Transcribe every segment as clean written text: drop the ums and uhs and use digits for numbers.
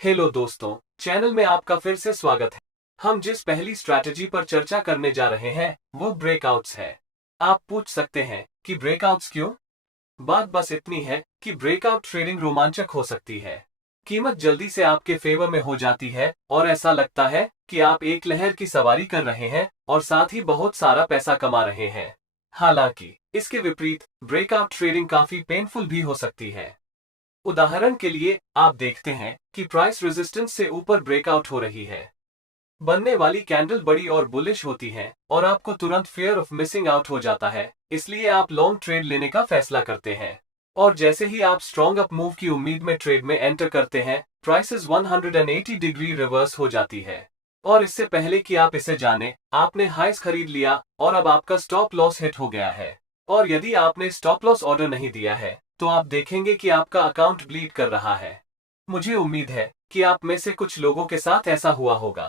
Hello दोस्तों, channel में आपका फिर से स्वागत है। हम जिस पहली स्ट्रैटेजी पर चर्चा करने जा रहे हैं वो ब्रेकआउट्स है। आप पूछ सकते हैं कि ब्रेकआउट्स क्यों? बात बस इतनी है कि ब्रेकआउट ट्रेडिंग रोमांचक हो सकती है। कीमत जल्दी से आपके फेवर में हो जाती है और ऐसा लगता है कि आप एक लहर की सवारी कर रहे हैं और साथ ही बहुत सारा पैसा कमा रहे हैं। हालांकि इसके विपरीत ब्रेकआउट ट्रेडिंग काफी पेनफुल भी हो सकती है। उदाहरण के लिए आप देखते हैं कि प्राइस रेजिस्टेंस से ऊपर ब्रेकआउट हो रही है। बनने वाली कैंडल बड़ी और बुलिश होती है और आपको तुरंत फियर ऑफ मिसिंग आउट हो जाता है, इसलिए आप लॉन्ग ट्रेड लेने का फैसला करते हैं। और जैसे ही आप स्ट्रॉन्ग अप मूव की उम्मीद में ट्रेड में एंटर करते हैं, प्राइसेस 180 डिग्री रिवर्स हो जाती है। और इससे पहले कि आप इसे जाने, आपने हाइस खरीद लिया और अब आपका स्टॉप लॉस हिट हो गया है। और यदि आपने स्टॉप लॉस ऑर्डर नहीं दिया है तो आप देखेंगे कि आपका अकाउंट ब्लीड कर रहा है। मुझे उम्मीद है कि आप में से कुछ लोगों के साथ ऐसा हुआ होगा।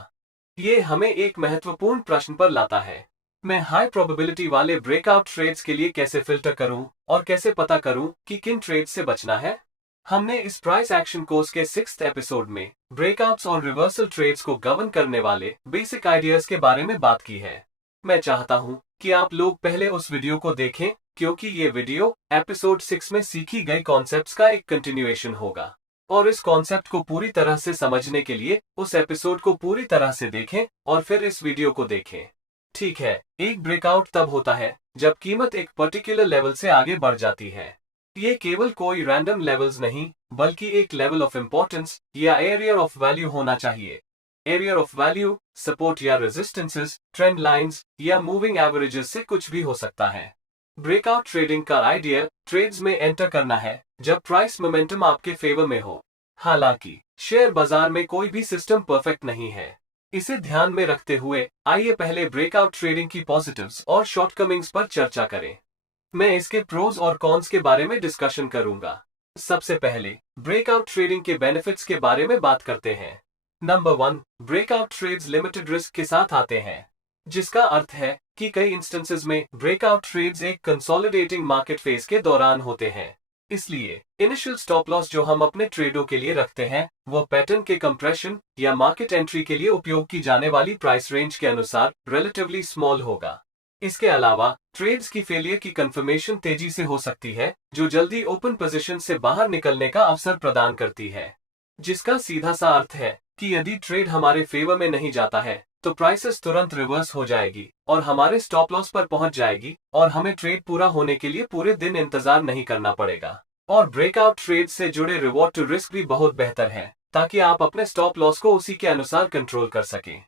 ये हमें एक महत्वपूर्ण प्रश्न पर लाता है। मैं हाई प्रोबेबिलिटी वाले ब्रेकआउट ट्रेड्स के लिए कैसे फिल्टर करूं और कैसे पता करूं कि किन ट्रेड्स से बचना है? हमने इस प्राइस एक्शन कोर्स के 6th एपिसोड में ब्रेकआउट्स और रिवर्सल ट्रेड्स को गवर्न करने वाले बेसिक आइडियाज के बारे में बात की है। मैं चाहता हूं कि आप लोग पहले उस वीडियो को देखें, क्योंकि ये वीडियो एपिसोड 6 में सीखी गई कॉन्सेप्ट्स का एक कंटिन्यूएशन होगा। और इस कॉन्सेप्ट को पूरी तरह से समझने के लिए उस एपिसोड को पूरी तरह से देखें और फिर इस वीडियो को देखें। ठीक है, एक ब्रेकआउट तब होता है जब कीमत एक पर्टिकुलर लेवल से आगे बढ़ जाती है। ये केवल कोई रैंडम लेवल्स नहीं, बल्कि एक लेवल ऑफ इंपॉर्टेंस या एरिया ऑफ वैल्यू होना चाहिए। एरिया ऑफ वैल्यू सपोर्ट या रेजिस्टेंसेस, ट्रेंड लाइंस या मूविंग एवरेजेस से कुछ भी हो सकता है। ब्रेकआउट ट्रेडिंग का आइडिया ट्रेड्स में एंटर करना है जब प्राइस मोमेंटम आपके फेवर में हो। हालांकि शेयर बाजार में कोई भी सिस्टम परफेक्ट नहीं है। इसे ध्यान में रखते हुए आइए पहले ब्रेकआउट ट्रेडिंग की पॉजिटिव्स और शॉर्टकमिंग्स पर चर्चा करें। मैं इसके प्रोज और कॉन्स के बारे में डिस्कशन करूंगा। सबसे पहले ब्रेकआउट ट्रेडिंग के बेनिफिट्स के बारे में बात करते हैं। Number 1, breakout trades limited risk के साथ आते हैं, जिसका अर्थ है कि कई इंस्टेंसेस में ब्रेकआउट ट्रेड्स एक कंसोलिडेटिंग मार्केट फेज के दौरान होते हैं। इसलिए इनिशियल स्टॉप लॉस जो हम अपने ट्रेडों के लिए रखते हैं वो पैटर्न के कंप्रेशन या मार्केट एंट्री के लिए उपयोग की जाने वाली प्राइस रेंज के अनुसार रिलेटिवली स्मॉल होगा। इसके अलावा ट्रेड्स की फेलियर की कंफर्मेशन तेजी से हो सकती है, जो जल्दी ओपन पोजीशन से बाहर निकलने का अवसर प्रदान करती है, जिसका सीधा सा अर्थ है कि यदि ट्रेड हमारे फेवर में नहीं जाता है तो प्राइसेस तुरंत रिवर्स हो जाएगी और हमारे स्टॉप लॉस पर पहुंच जाएगी और हमें ट्रेड पूरा होने के लिए पूरे दिन इंतजार नहीं करना पड़ेगा। और ब्रेकआउट ट्रेड से जुड़े रिवॉर्ड टू रिस्क भी बहुत बेहतर है, ताकि आप अपने स्टॉप लॉस को उसी के अनुसार कंट्रोल कर सकें।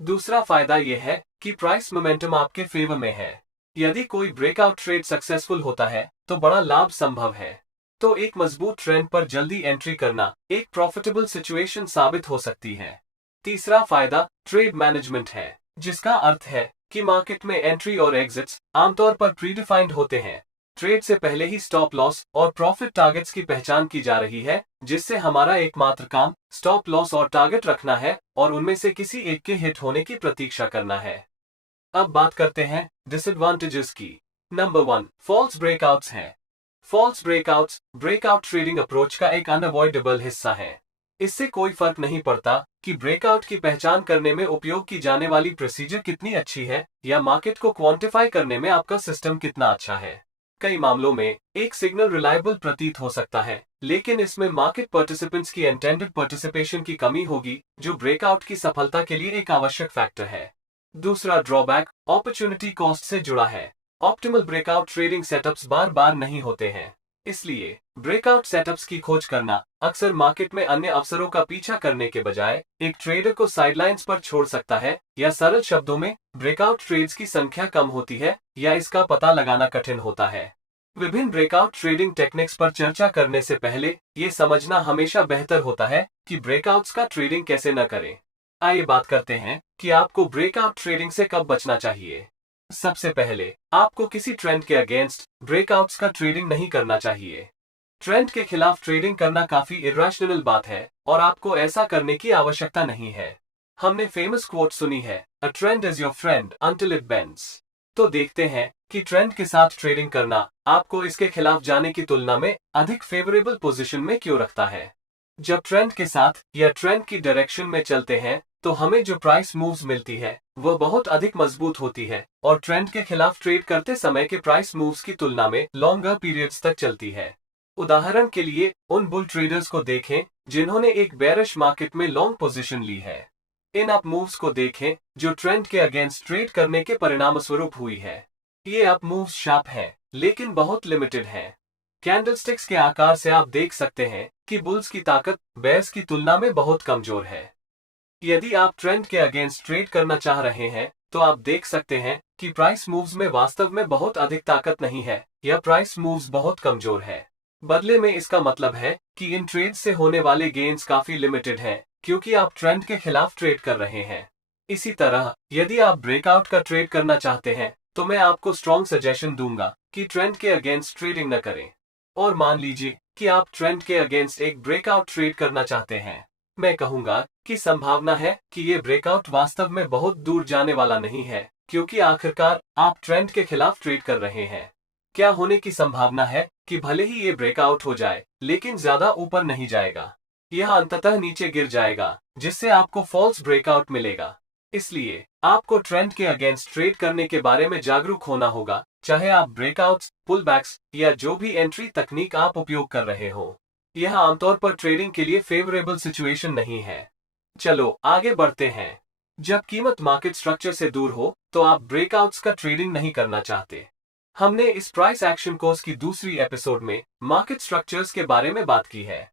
दूसरा फायदा यह है कि प्राइस मोमेंटम आपके फेवर में है। यदि कोई ब्रेकआउट ट्रेड सक्सेसफुल होता है तो बड़ा लाभ संभव है। तो एक मजबूत ट्रेंड पर जल्दी एंट्री करना एक प्रॉफिटेबल सिचुएशन साबित हो सकती है। तीसरा फायदा ट्रेड मैनेजमेंट है, जिसका अर्थ है कि मार्केट में एंट्री और एग्जिट्स आमतौर पर प्रीडिफाइंड होते हैं। ट्रेड से पहले ही स्टॉप लॉस और प्रॉफिट टारगेट्स की पहचान की जा रही है, जिससे हमारा एकमात्र काम स्टॉप लॉस और टारगेट रखना है और उनमें से किसी एक के हिट होने की प्रतीक्षा करना है। अब बात करते हैं डिसएडवांटेजेस की। नंबर 1, फॉल्स ब्रेकआउट्स हैं। False breakouts breakout trading approach का एक अनअवॉइडेबल हिस्सा है। इससे कोई फर्क नहीं पड़ता कि ब्रेकआउट की पहचान करने में उपयोग की जाने वाली प्रोसीजर कितनी अच्छी है या मार्केट को क्वांटिफाई करने में आपका सिस्टम कितना अच्छा है। कई मामलों में एक सिग्नल रिलायबल प्रतीत हो सकता है, लेकिन इसमें मार्केट पार्टिसिपेंट्स की इंटेंडेड पार्टिसिपेशन की कमी होगी, जो ब्रेकआउट की सफलता के लिए एक आवश्यक फैक्टर है। दूसरा ड्रॉबैक अपॉर्चुनिटी कॉस्ट से जुड़ा है। ऑप्टिमल ब्रेकआउट ट्रेडिंग सेटअप्स बार बार नहीं होते हैं, इसलिए ब्रेकआउट सेटअप्स की खोज करना अक्सर मार्केट में अन्य अवसरों का पीछा करने के बजाय एक ट्रेडर को साइडलाइंस पर छोड़ सकता है, या सरल शब्दों में ब्रेकआउट ट्रेड्स की संख्या कम होती है या इसका पता लगाना कठिन होता है। विभिन्न ब्रेकआउट ट्रेडिंग टेक्निक्स पर चर्चा करने से पहले ये समझना हमेशा बेहतर होता है कि ब्रेकआउट्स का ट्रेडिंग कैसे न करें। आइए बात करते हैं कि आपको ब्रेकआउट ट्रेडिंग से कब बचना चाहिए। सबसे पहले आपको किसी ट्रेंड के अगेंस्ट ब्रेकआउट्स का ट्रेडिंग नहीं करना चाहिए। ट्रेंड के खिलाफ ट्रेडिंग करना काफी इरेशनल बात है और आपको ऐसा करने की आवश्यकता नहीं है। हमने फेमस कोट सुनी है, a trend is your friend until it bends. तो देखते हैं कि ट्रेंड के साथ ट्रेडिंग करना आपको इसके खिलाफ जाने की तुलना में अधिक फेवरेबल पोजीशन में क्यों रखता है। जब ट्रेंड के साथ या ट्रेंड की डायरेक्शन में चलते हैं तो हमें जो प्राइस मूव्स मिलती है वह बहुत अधिक मजबूत होती है और ट्रेंड के खिलाफ ट्रेड करते समय के प्राइस मूव्स की तुलना में लॉन्गर पीरियड्स तक चलती है। उदाहरण के लिए उन बुल ट्रेडर्स को देखें जिन्होंने एक बेरिश मार्केट में लॉन्ग पोजीशन ली है। इन अप मूव्स को देखें जो ट्रेंड के अगेंस्ट ट्रेड करने के परिणामस्वरूप हुई है। ये अप मूव्स शार्प हैं लेकिन बहुत लिमिटेड हैं। कैंडलस्टिक्स के आकार से आप देख सकते हैं कि बुल्स की ताकत बेयर्स की तुलना में बहुत कमजोर है। यदि आप ट्रेंड के अगेंस्ट ट्रेड करना चाह रहे हैं तो आप देख सकते हैं कि प्राइस मूव्स में वास्तव में बहुत अधिक ताकत नहीं है या प्राइस मूव्स बहुत कमजोर है। बदले में इसका मतलब है कि इन ट्रेड से होने वाले गेन्स काफी लिमिटेड हैं क्योंकि आप ट्रेंड के खिलाफ ट्रेड कर रहे हैं। इसी तरह यदि आप ब्रेकआउट का ट्रेड करना चाहते हैं तो मैं आपको स्ट्रॉन्ग सजेशन दूंगा कि ट्रेंड के अगेंस्ट ट्रेडिंग न करें। और मान लीजिए कि आप ट्रेंड के अगेंस्ट एक ब्रेकआउट ट्रेड करना चाहते हैं, मैं कहूंगा कि संभावना है कि ये ब्रेकआउट वास्तव में बहुत दूर जाने वाला नहीं है क्योंकि आखिरकार आप ट्रेंड के खिलाफ ट्रेड कर रहे हैं। क्या होने की संभावना है कि भले ही ये ब्रेकआउट हो जाए लेकिन ज्यादा ऊपर नहीं जाएगा, यह अंततः नीचे गिर जाएगा जिससे आपको फॉल्स ब्रेकआउट मिलेगा। इसलिए आपको ट्रेंड के अगेंस्ट ट्रेड करने के बारे में जागरूक होना होगा, चाहे आप ब्रेकआउट्स, पुलबैक्स या जो भी एंट्री तकनीक आप उपयोग कर रहे हो। यह आमतौर पर ट्रेडिंग के लिए फेवरेबल सिचुएशन नहीं है। चलो आगे बढ़ते हैं। जब कीमत मार्केट स्ट्रक्चर से दूर हो तो आप ब्रेकआउट्स का ट्रेडिंग नहीं करना चाहते। हमने इस प्राइस एक्शन कोर्स की दूसरी एपिसोड में मार्केट स्ट्रक्चर्स के बारे में बात की है।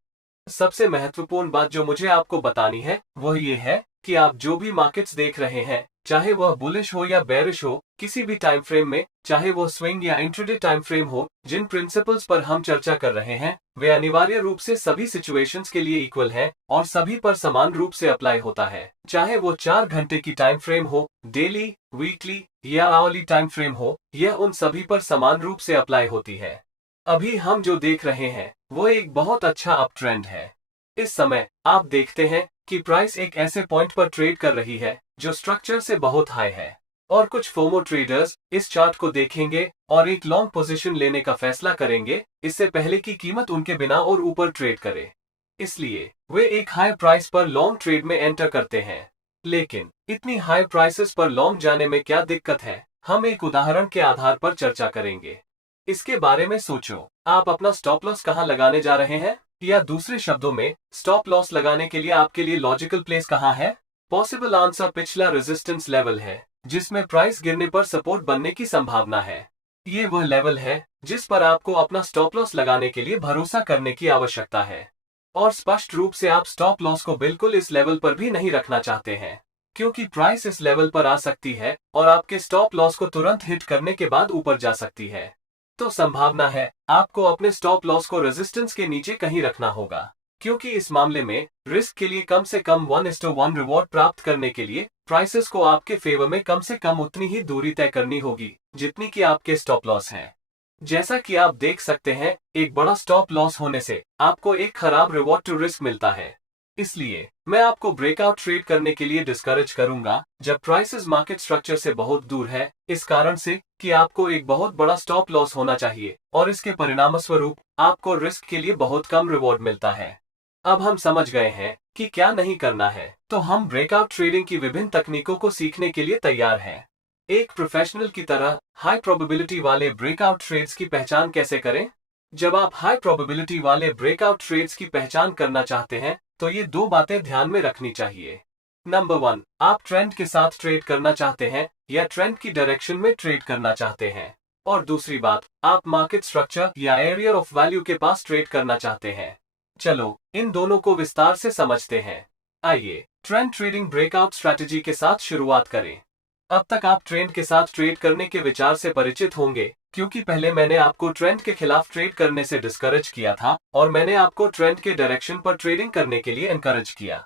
सबसे महत्वपूर्ण बात जो मुझे आपको बतानी है वह ये है कि आप जो भी मार्केट्स देख रहे हैं, चाहे वह बुलिश हो या बेरिश हो, किसी भी टाइम फ्रेम में, चाहे वो स्विंग या इंट्राडे टाइम फ्रेम हो, जिन प्रिंसिपल्स पर हम चर्चा कर रहे हैं वे अनिवार्य रूप से सभी सिचुएशंस के लिए इक्वल हैं और सभी पर समान रूप से अप्लाई होता है। चाहे वो 4 घंटे की टाइम फ्रेम हो, डेली, वीकली या आवरली टाइम फ्रेम हो, यह उन सभी पर समान रूप से अप्लाई होती है। अभी हम जो देख रहे हैं वो एक बहुत अच्छा अप ट्रेंड है। इस समय आप देखते हैं कि प्राइस एक ऐसे पॉइंट पर ट्रेड कर रही है जो स्ट्रक्चर से बहुत हाई है और कुछ फोमो ट्रेडर्स इस चार्ट को देखेंगे और एक लॉन्ग पोजीशन लेने का फैसला करेंगे इससे पहले कि कीमत उनके बिना और ऊपर ट्रेड करे। इसलिए वे एक हाई प्राइस पर लॉन्ग ट्रेड में एंटर करते हैं। लेकिन इतनी हाई प्राइसेस पर लॉन्ग जाने में क्या दिक्कत है, हम एक उदाहरण के आधार पर चर्चा करेंगे। इसके बारे में सोचो, आप अपना स्टॉप लॉस कहां लगाने जा रहे हैं, या दूसरे शब्दों में स्टॉप लॉस लगाने के लिए आपके लिए लॉजिकल प्लेस कहां है? पॉसिबल आंसर पिछला रेजिस्टेंस लेवल है जिसमें प्राइस गिरने पर सपोर्ट बनने की संभावना है। ये वह लेवल है जिस पर आपको अपना स्टॉप लॉस लगाने के लिए भरोसा करने की आवश्यकता है। और स्पष्ट रूप से आप स्टॉप लॉस को बिल्कुल इस लेवल पर भी नहीं रखना चाहते हैं क्योंकि प्राइस इस लेवल पर आ सकती है और आपके स्टॉप लॉस को तुरंत हिट करने के बाद ऊपर जा सकती है। तो संभावना है आपको अपने स्टॉप लॉस को रेजिस्टेंस के नीचे कहीं रखना होगा क्योंकि इस मामले में रिस्क के लिए कम से कम 1:1 रिवॉर्ड प्राप्त करने के लिए प्राइसेस को आपके फेवर में कम से कम उतनी ही दूरी तय करनी होगी जितनी कि आपके स्टॉप लॉस हैं। जैसा कि आप देख सकते हैं, एक बड़ा स्टॉप लॉस होने से आपको एक खराब रिवॉर्ड टू रिस्क मिलता है। इसलिए मैं आपको ब्रेकआउट ट्रेड करने के लिए डिस्करेज करूंगा जब प्राइसेस मार्केट स्ट्रक्चर से बहुत दूर है, इस कारण से कि आपको एक बहुत बड़ा स्टॉप लॉस होना चाहिए और इसके परिणामस्वरूप आपको रिस्क के लिए बहुत कम रिवॉर्ड मिलता है। अब हम समझ गए हैं कि क्या नहीं करना है, तो हम ब्रेकआउट ट्रेडिंग की विभिन्न तकनीकों को सीखने के लिए तैयार हैं। एक प्रोफेशनल की तरह हाई प्रोबेबिलिटी वाले ब्रेकआउट ट्रेड्स की पहचान कैसे करें? जब आप हाई प्रोबेबिलिटी वाले ब्रेकआउट ट्रेड्स की पहचान करना चाहते हैं तो ये 2 बातें ध्यान में रखनी चाहिए। नंबर 1, आप ट्रेंड के साथ ट्रेड करना चाहते हैं या ट्रेंड की डायरेक्शन में ट्रेड करना चाहते हैं। और दूसरी बात, आप मार्केट स्ट्रक्चर या एरिया ऑफ वैल्यू के पास ट्रेड करना चाहते हैं। चलो इन दोनों को विस्तार से समझते हैं। आइए ट्रेंड ट्रेडिंग ब्रेकआउट स्ट्रैटेजी के साथ शुरुआत करें। अब तक आप ट्रेंड के साथ ट्रेड करने के विचार से परिचित होंगे क्योंकि पहले मैंने आपको ट्रेंड के खिलाफ ट्रेड करने से डिस्करेज किया था और मैंने आपको ट्रेंड के डायरेक्शन पर ट्रेडिंग करने के लिए एनकरेज किया।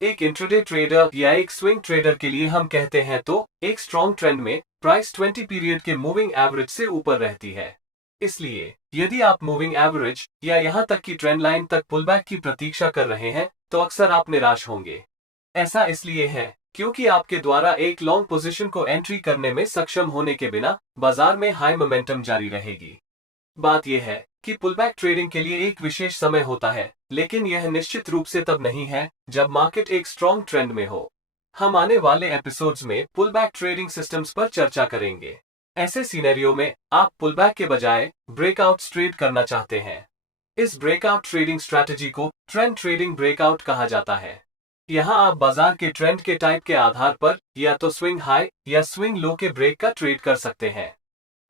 एक इंट्राडे ट्रेडर या एक स्विंग ट्रेडर के लिए हम कहते हैं तो एक स्ट्रॉन्ग ट्रेंड में प्राइस 20 पीरियड के मूविंग एवरेज से ऊपर रहती है। इसलिए यदि आप मूविंग एवरेज या यहां तक कि ट्रेंड लाइन तक पुलबैक की प्रतीक्षा कर रहे हैं तो अक्सर आप निराश होंगे। ऐसा इसलिए है क्योंकि आपके द्वारा एक लॉन्ग पोजीशन को एंट्री करने में सक्षम होने के बिना बाजार में हाई मोमेंटम जारी रहेगी। बात यह है कि पुलबैक ट्रेडिंग के लिए एक विशेष समय होता है, लेकिन यह निश्चित रूप से तब नहीं है जब मार्केट एक स्ट्रॉन्ग ट्रेंड में हो। हम आने वाले एपिसोड्स में पुलबैक ट्रेडिंग सिस्टम्स पर चर्चा करेंगे। ऐसे सिनेरियो में आप पुलबैक के बजाय ब्रेकआउट ट्रेड करना चाहते हैं। इस ब्रेकआउट ट्रेडिंग स्ट्रैटेजी को ट्रेंड ट्रेडिंग ब्रेकआउट कहा जाता है। यहाँ आप बाजार के ट्रेंड के टाइप के आधार पर या तो स्विंग हाई या स्विंग लो के ब्रेक का ट्रेड कर सकते हैं।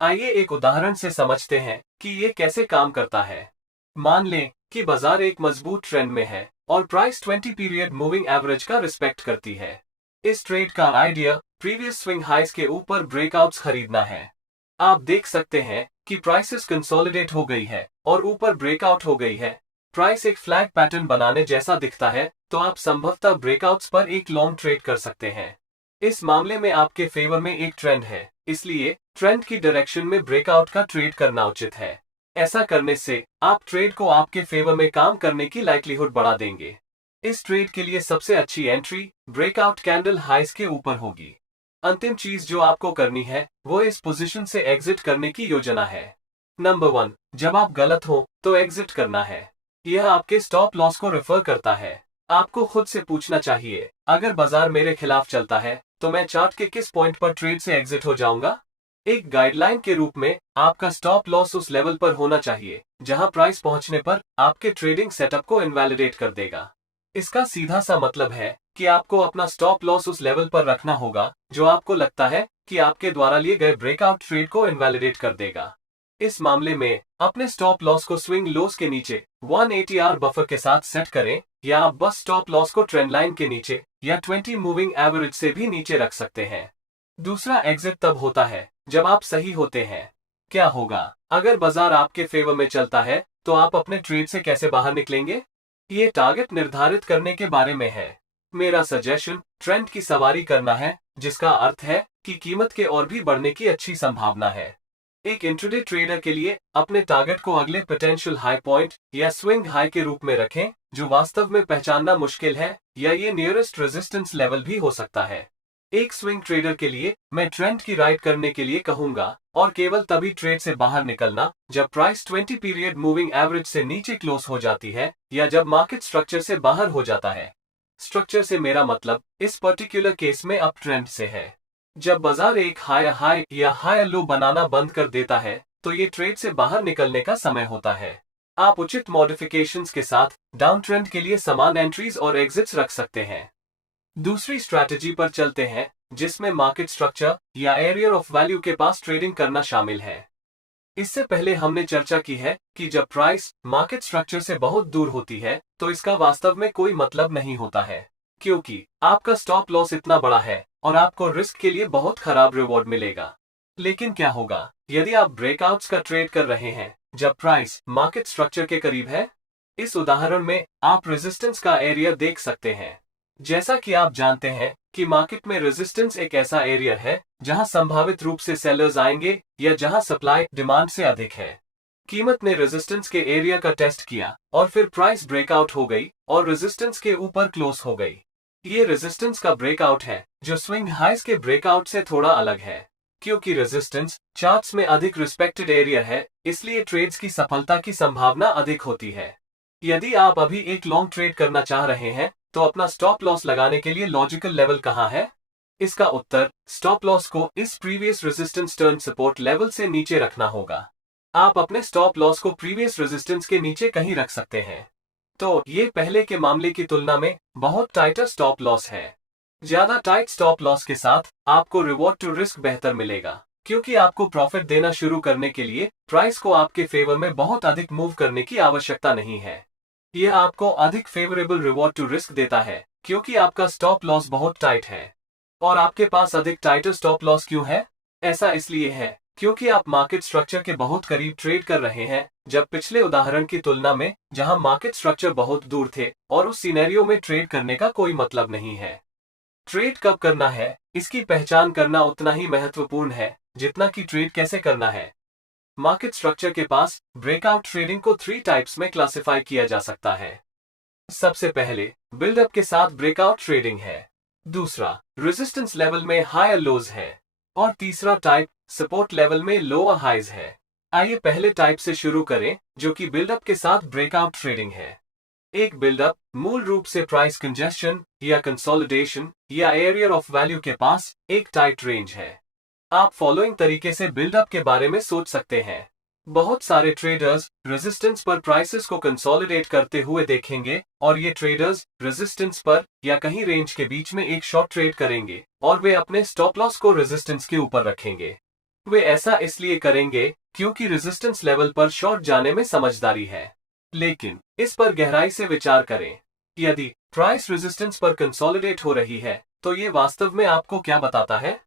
आइए एक उदाहरण से समझते हैं कि ये कैसे काम करता है। मान लें कि बाजार एक मजबूत ट्रेंड में है और प्राइस 20 पीरियड मूविंग एवरेज का रिस्पेक्ट करती है। इस ट्रेड का आइडिया प्रीवियस स्विंग हाइस के ऊपर ब्रेकआउट्स खरीदना है। आप देख सकते हैं कि प्राइसेस कंसोलिडेट हो गई है और ऊपर ब्रेकआउट हो गई है। प्राइस एक फ्लैग पैटर्न बनाने जैसा दिखता है, तो आप संभवतः ब्रेकआउट्स पर एक लॉन्ग ट्रेड कर सकते हैं। इस मामले में आपके फेवर में एक ट्रेंड है, इसलिए ट्रेंड की डायरेक्शन में ब्रेकआउट का ट्रेड करना उचित है। ऐसा करने से आप ट्रेड को आपके फेवर में काम करने की लाइक्लीहुड बढ़ा देंगे। इस ट्रेड के लिए सबसे अच्छी एंट्री ब्रेकआउट कैंडल हाइस के ऊपर होगी। अंतिम चीज जो आपको करनी है वो इस पोजीशन से एग्जिट करने की योजना है। नंबर 1, जब आप गलत हो तो एग्जिट करना है। यह आपके स्टॉप लॉस को रेफर करता है। आपको खुद से पूछना चाहिए, अगर बाजार मेरे खिलाफ चलता है तो मैं चार्ट के किस पॉइंट पर ट्रेड से एग्जिट हो जाऊंगा। एक गाइडलाइन के रूप में आपका स्टॉप लॉस उस लेवल पर होना चाहिए जहां प्राइस पहुंचने पर आपके ट्रेडिंग सेटअप को इनवैलिडेट कर देगा। इसका सीधा सा मतलब है कि आपको अपना स्टॉप लॉस उस लेवल पर रखना होगा जो आपको लगता है कि आपके द्वारा लिए गए ब्रेकआउट ट्रेड को इनवैलिडेट कर देगा। इस मामले में अपने स्टॉप लॉस को स्विंग लोस के नीचे 180R बफर के साथ सेट करें, या आप बस स्टॉप लॉस को ट्रेंड लाइन के नीचे या 20 मूविंग एवरेज से भी नीचे रख सकते हैं। दूसरा एग्जिट तब होता है जब आप सही होते हैं। क्या होगा अगर बाजार आपके फेवर में चलता है, तो आप अपने ट्रेड से कैसे बाहर निकलेंगे? ये टारगेट निर्धारित करने के बारे में है। मेरा सजेशन ट्रेंड की सवारी करना है, जिसका अर्थ है कि कीमत के और भी बढ़ने की अच्छी संभावना है। एक इंट्राडे ट्रेडर के लिए अपने टारगेट को अगले पोटेंशियल हाई पॉइंट या स्विंग हाई के रूप में रखें, जो वास्तव में पहचानना मुश्किल है, या ये नियरेस्ट रेजिस्टेंस लेवल भी हो सकता है। एक स्विंग ट्रेडर के लिए मैं ट्रेंड की राइड करने के लिए कहूंगा, और केवल तभी ट्रेड से बाहर निकलना जब प्राइस 20 पीरियड मूविंग एवरेज से नीचे क्लोज हो जाती है, या जब मार्केट स्ट्रक्चर से बाहर हो जाता है। स्ट्रक्चर से मेरा मतलब इस पर्टिकुलर केस में अप ट्रेंड से है। जब बाजार एक हायर हाई या हायर लो बनाना बंद कर देता है, तो ये ट्रेड से बाहर निकलने का समय होता है। आप उचित मॉडिफिकेशंस के साथ डाउन ट्रेंड के लिए समान एंट्रीज और एग्जिट्स रख सकते हैं। दूसरी स्ट्रैटेजी पर चलते हैं, जिसमें मार्केट स्ट्रक्चर या एरिया ऑफ वैल्यू के पास ट्रेडिंग करना शामिल है। इससे पहले हमने चर्चा की है कि जब प्राइस मार्केट स्ट्रक्चर से बहुत दूर होती है, तो इसका वास्तव में कोई मतलब नहीं होता है, क्योंकि आपका स्टॉप लॉस इतना बड़ा है और आपको रिस्क के लिए बहुत खराब रिवॉर्ड मिलेगा। लेकिन क्या होगा यदि आप ब्रेकआउट्स का ट्रेड कर रहे हैं जब प्राइस मार्केट स्ट्रक्चर के करीब है? इस उदाहरण में आप रेजिस्टेंस का एरिया देख सकते हैं। जैसा कि आप जानते हैं कि मार्केट में रेजिस्टेंस एक ऐसा एरिया है जहां संभावित रूप से सेलर्स आएंगे या जहां सप्लाई डिमांड से अधिक है। कीमत ने रेजिस्टेंस के एरिया का टेस्ट किया और फिर प्राइस ब्रेकआउट हो गई और रेजिस्टेंस के ऊपर क्लोज हो गई। ये रेजिस्टेंस का ब्रेकआउट है जो स्विंग हाइस के ब्रेकआउट से थोड़ा अलग है। क्योंकि रेजिस्टेंस चार्ट्स में अधिक रिस्पेक्टेड एरिया है, इसलिए ट्रेड्स की सफलता की संभावना अधिक होती है। यदि आप अभी एक लॉन्ग ट्रेड करना चाह रहे हैं, तो अपना स्टॉप लॉस लगाने के लिए लॉजिकल लेवल कहां है? इसका उत्तर स्टॉप लॉस को इस previous resistance turn support level से नीचे रखना होगा। आप अपने स्टॉप लॉस को प्रीवियस रेजिस्टेंस के नीचे कहीं रख सकते हैं। तो ये पहले के मामले की तुलना में बहुत टाइटर स्टॉप लॉस है। ज्यादा टाइट स्टॉप लॉस के साथ आपको रिवॉर्ड टू रिस्क बेहतर मिलेगा, क्योंकि आपको प्रॉफिट देना शुरू करने के लिए प्राइस को आपके फेवर में बहुत अधिक मूव करने की आवश्यकता नहीं है। यह आपको अधिक फेवरेबल रिवॉर्ड टू रिस्क देता है, क्योंकि आपका स्टॉप लॉस बहुत टाइट है। और आपके पास अधिक टाइटर स्टॉप लॉस क्यों है? ऐसा इसलिए है क्योंकि आप मार्केट स्ट्रक्चर के बहुत करीब ट्रेड कर रहे हैं, जब पिछले उदाहरण की तुलना में जहां मार्केट स्ट्रक्चर बहुत दूर थे और उस सिनेरियो में ट्रेड करने का कोई मतलब नहीं है। ट्रेड कब करना है, इसकी पहचान करना उतना ही महत्वपूर्ण है जितना कि ट्रेड कैसे करना है। मार्केट स्ट्रक्चर के पास ब्रेकआउट ट्रेडिंग को 3 टाइप्स में क्लासिफाई किया जा सकता है। सबसे पहले बिल्डअप के साथ ब्रेकआउट ट्रेडिंग है, दूसरा रेजिस्टेंस लेवल में हायर लोज है, और तीसरा टाइप सपोर्ट लेवल में लोअर हाइज है। आइए पहले टाइप से शुरू करें, जो कि बिल्डअप के साथ ब्रेकआउट ट्रेडिंग है। एक बिल्डअप मूल रूप से प्राइस कंजेशन या कंसोलिडेशन या एरिया ऑफ वैल्यू के पास एक टाइट रेंज है। आप फॉलोइंग तरीके से बिल्डअप के बारे में सोच सकते हैं। बहुत सारे ट्रेडर्स रेजिस्टेंस पर प्राइसेस को कंसोलिडेट करते हुए देखेंगे और ये ट्रेडर्स रेजिस्टेंस पर या कहीं रेंज के बीच में एक शॉर्ट ट्रेड करेंगे और वे अपने स्टॉप लॉस को रेजिस्टेंस के ऊपर रखेंगे। वे ऐसा इसलिए करेंगे क्योंकि रेजिस्टेंस लेवल पर शॉर्ट जाने में समझदारी है। लेकिन इस पर गहराई से विचार करें, यदि प्राइस रेजिस्टेंस पर कंसोलिडेट हो रही है तो ये वास्तव में आपको क्या बताता है?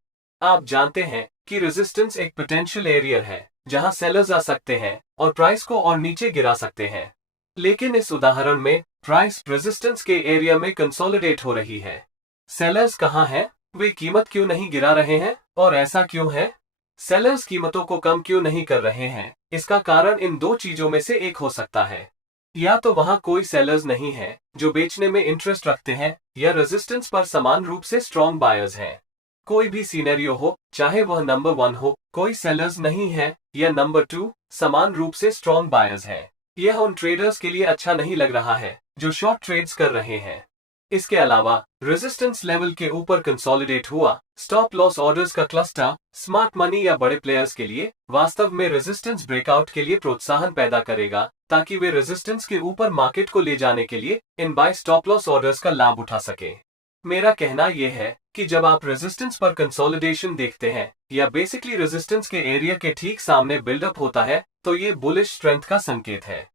आप जानते हैं कि रेजिस्टेंस एक पोटेंशियल एरिया है जहां सेलर्स आ सकते हैं और प्राइस को और नीचे गिरा सकते हैं। लेकिन इस उदाहरण में प्राइस रेजिस्टेंस के एरिया में कंसोलिडेट हो रही है। सेलर्स कहां हैं? वे कीमत क्यों नहीं गिरा रहे हैं और ऐसा क्यों है? सेलर्स कीमतों को कम क्यों नहीं कर रहे हैं? इसका कारण इन दो चीजों में से एक हो सकता है। या तो वहां कोई सेलर्स नहीं है जो बेचने में इंटरेस्ट रखते हैं, या रेजिस्टेंस पर समान रूप से स्ट्रॉन्ग बायर्स हैं। कोई भी सिनेरियो हो, चाहे वह नंबर 1 हो, कोई सेलर्स नहीं है, या नंबर 2 समान रूप से स्ट्रॉन्ग बायर्स हैं। यह उन ट्रेडर्स के लिए अच्छा नहीं लग रहा है जो शॉर्ट ट्रेड्स कर रहे हैं। इसके अलावा रेजिस्टेंस लेवल के ऊपर कंसोलिडेट हुआ स्टॉप लॉस ऑर्डर्स का क्लस्टर स्मार्ट मनी या बड़े प्लेयर्स के लिए वास्तव में रेजिस्टेंस ब्रेकआउट के लिए प्रोत्साहन पैदा करेगा, ताकि वे रेजिस्टेंस के ऊपर मार्केट को ले जाने के लिए in by stop loss orders का लाभ उठा सके। मेरा कहना यह है कि जब आप रेजिस्टेंस पर कंसोलिडेशन देखते हैं या बेसिकली रेजिस्टेंस के एरिया के ठीक सामने बिल्डअप होता है, तो ये बुलिश स्ट्रेंथ का संकेत है।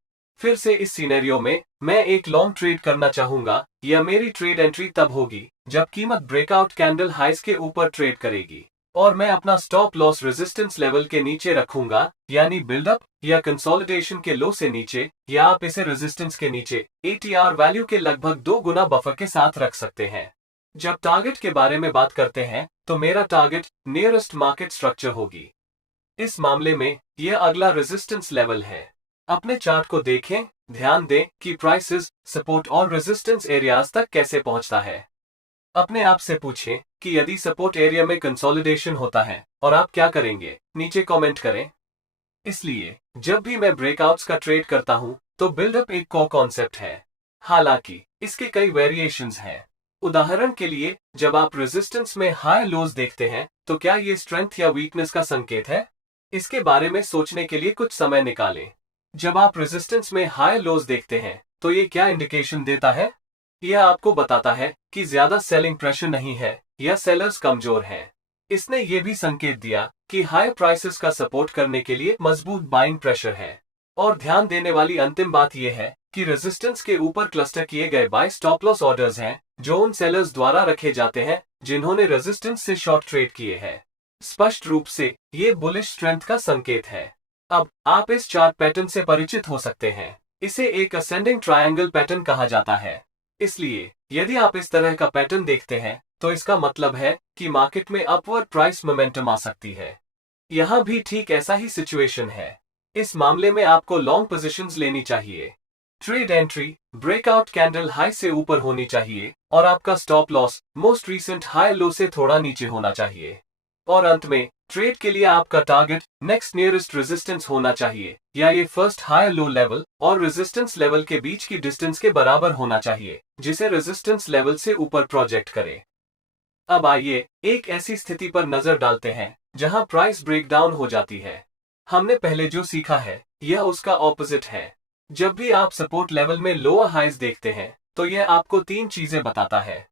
फिर से इस सिनेरियो में मैं एक लॉन्ग ट्रेड करना चाहूंगा, या मेरी ट्रेड एंट्री तब होगी जब कीमत ब्रेकआउट कैंडल हाइस के ऊपर ट्रेड करेगी और मैं अपना स्टॉप लॉस रेजिस्टेंस लेवल के नीचे रखूंगा, यानी बिल्डअप या कंसोलिडेशन के लो से नीचे, या आप इसे रेजिस्टेंस के नीचे ATR वैल्यू के लगभग 2 गुना बफर के साथ रख सकते हैं। जब टारगेट के बारे में बात करते हैं तो मेरा टारगेट नियरेस्ट मार्केट स्ट्रक्चर होगी। इस मामले में यह अगला रेजिस्टेंस लेवल है। अपने चार्ट को देखें, ध्यान दें कि प्राइसेस सपोर्ट और रेजिस्टेंस एरियाज तक कैसे पहुंचता है। अपने आप से पूछें कि यदि सपोर्ट एरिया में कंसोलिडेशन होता है और आप क्या करेंगे? नीचे कमेंट करें। इसलिए जब भी मैं ब्रेकआउट्स का ट्रेड करता हूं तो बिल्डअप एक कोर कॉन्सेप्ट है। हालांकि इसके कई वेरिएशंस हैं। उदाहरण के लिए, जब आप रेजिस्टेंस में हाई लोज देखते हैं तो क्या ये स्ट्रेंथ या वीकनेस का संकेत है? इसके बारे में सोचने के लिए कुछ समय निकालें। जब आप रेजिस्टेंस में हाई लोज देखते हैं तो ये क्या इंडिकेशन देता है? यह आपको बताता है कि ज्यादा सेलिंग प्रेशर नहीं है या सेलर्स कमजोर हैं। इसने ये भी संकेत दिया कि हाई प्राइसेस का सपोर्ट करने के लिए मजबूत बाइंग प्रेशर है। और ध्यान देने वाली अंतिम बात यह है कि रेजिस्टेंस के ऊपर क्लस्टर किए गए बाय स्टॉप लॉस ऑर्डर्स हैं जो उन सेलर्स द्वारा रखे जाते हैं जिन्होंने रेजिस्टेंस से शॉर्ट ट्रेड किए हैं। स्पष्ट रूप से ये बुलिश स्ट्रेंथ का संकेत है। अब आप इस चार्ट पैटर्न से परिचित हो सकते हैं। इसे एक असेंडिंग ट्रायंगल पैटर्न कहा जाता है। इसलिए यदि आप इस तरह का पैटर्न देखते हैं तो इसका मतलब है कि मार्केट में अपवर्ड प्राइस मोमेंटम आ सकती है। यहां भी ठीक ऐसा ही सिचुएशन है। इस मामले में आपको लॉन्ग पोजीशंस लेनी चाहिए। Trade entry breakout candle high से ऊपर होनी चाहिए और आपका stop loss most recent high low से थोड़ा नीचे होना चाहिए। और अंत में ट्रेड के लिए आपका टारगेट नेक्स्ट नियरेस्ट रेजिस्टेंस होना चाहिए, या ये फर्स्ट हाई लो लेवल और रेजिस्टेंस लेवल के बीच की डिस्टेंस के बराबर होना चाहिए जिसे रेजिस्टेंस लेवल से ऊपर प्रोजेक्ट करे। अब आइए एक ऐसी स्थिति पर नजर डालते हैं जहां प्राइस ब्रेकडाउन हो जाती है। हमने पहले जो सीखा है यह उसका ऑपोजिट है। जब भी आप सपोर्ट लेवल में लोअर हाइज देखते हैं तो यह आपको 3 चीजें बताता है।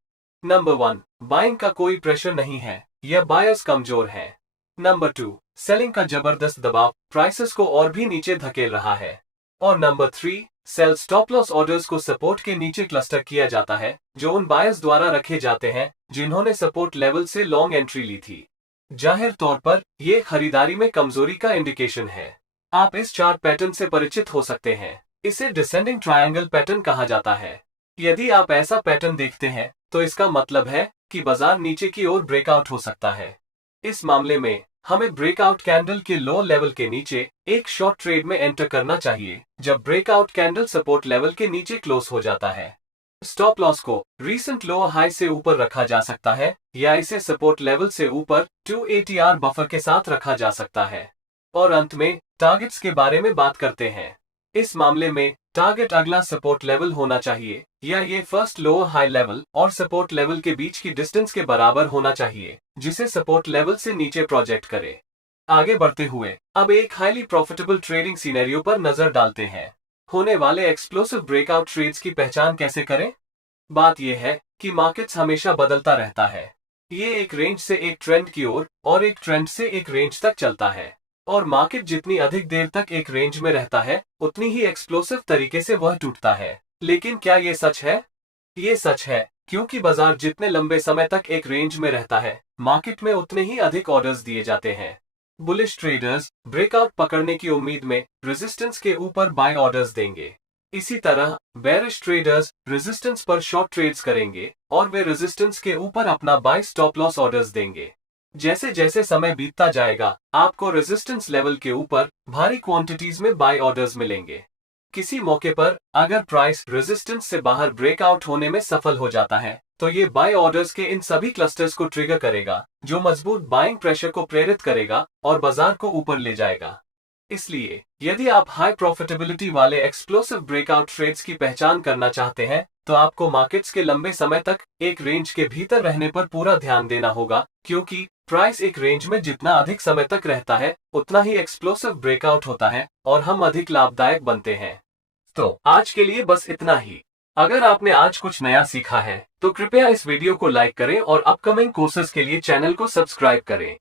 नंबर 1, बाइंग का कोई प्रेशर नहीं है या बायर्स कमजोर हैं। नंबर 2, सेलिंग का जबरदस्त दबाव प्राइसेस को और भी नीचे धकेल रहा है। और number 3, sell stop loss orders को सपोर्ट के नीचे क्लस्टर किया जाता है जो उन बायर्स द्वारा रखे जाते हैं जिन्होंने सपोर्ट लेवल से लॉन्ग एंट्री ली थी। जाहिर तौर पर यह खरीदारी में कमजोरी का इंडिकेशन है। आप इस चार्ट पैटर्न से परिचित हो सकते हैं। इसे डिसेंडिंग ट्रायंगल पैटर्न कहा जाता है। यदि आप ऐसा पैटर्न देखते हैं तो इसका मतलब है कि बाजार नीचे की ओर ब्रेकआउट हो सकता है। इस मामले में हमें ब्रेकआउट कैंडल के लो लेवल के नीचे एक शॉर्ट ट्रेड में एंटर करना चाहिए जब ब्रेकआउट कैंडल सपोर्ट लेवल के नीचे क्लोज हो जाता है। स्टॉप लॉस को रीसेंट लो हाई से ऊपर रखा जा सकता है या इसे सपोर्ट लेवल से ऊपर 2 ATR बफर के साथ रखा जा सकता है। और अंत में टारगेट्स के बारे में बात करते हैं। इस मामले में टारगेट अगला सपोर्ट लेवल होना चाहिए या ये फर्स्ट लोअर हाई लेवल और सपोर्ट लेवल के बीच की डिस्टेंस के बराबर होना चाहिए, जिसे सपोर्ट लेवल से नीचे प्रोजेक्ट करे। आगे बढ़ते हुए अब एक हाईली प्रॉफिटेबल ट्रेडिंग सिनेरियो पर नजर डालते हैं। होने वाले एक्सप्लोसिव ब्रेकआउट ट्रेड्स की पहचान कैसे करें? बात यह है कि मार्केट्स हमेशा बदलता रहता है। ये एक रेंज से एक ट्रेंड की ओर और एक ट्रेंड से एक रेंज तक चलता है, और मार्केट जितनी अधिक देर तक एक रेंज में रहता है उतनी ही एक्सप्लोसिव तरीके से वह टूटता है। लेकिन क्या ये सच है? ये सच है, क्योंकि बाजार जितने लंबे समय तक एक रेंज में रहता है, मार्केट में उतने ही अधिक ऑर्डर्स दिए जाते हैं। बुलिश ट्रेडर्स ब्रेकआउट पकड़ने की उम्मीद में रेजिस्टेंस के ऊपर बाय ऑर्डर्स देंगे। इसी तरह बेरिश ट्रेडर्स रेजिस्टेंस पर शॉर्ट ट्रेड्स करेंगे और वे रेजिस्टेंस के ऊपर अपना बाय स्टॉप लॉस ऑर्डर्स देंगे। जैसे जैसे समय बीतता जाएगा, आपको रेजिस्टेंस लेवल के ऊपर भारी क्वांटिटीज में बाय ऑर्डर्स मिलेंगे। किसी मौके पर अगर प्राइस रेजिस्टेंस से बाहर ब्रेकआउट होने में सफल हो जाता है, तो ये बाय ऑर्डर्स के इन सभी क्लस्टर्स को ट्रिगर करेगा, जो मजबूत बाइंग प्रेशर को प्रेरित करेगा और बाजार को ऊपर ले जाएगा। इसलिए यदि आप हाई प्रॉफिटेबिलिटी वाले एक्सप्लोसिव ब्रेकआउट ट्रेड्स की पहचान करना चाहते हैं, तो आपको मार्केट्स के लंबे समय तक एक रेंज के भीतर रहने पर पूरा ध्यान देना होगा, क्योंकि प्राइस एक रेंज में जितना अधिक समय तक रहता है उतना ही एक्सप्लोसिव ब्रेकआउट होता है और हम अधिक लाभदायक बनते हैं। तो आज के लिए बस इतना ही। अगर आपने आज कुछ नया सीखा है तो कृपया इस वीडियो को लाइक करें और अपकमिंग कोर्सेज के लिए चैनल को सब्सक्राइब करें।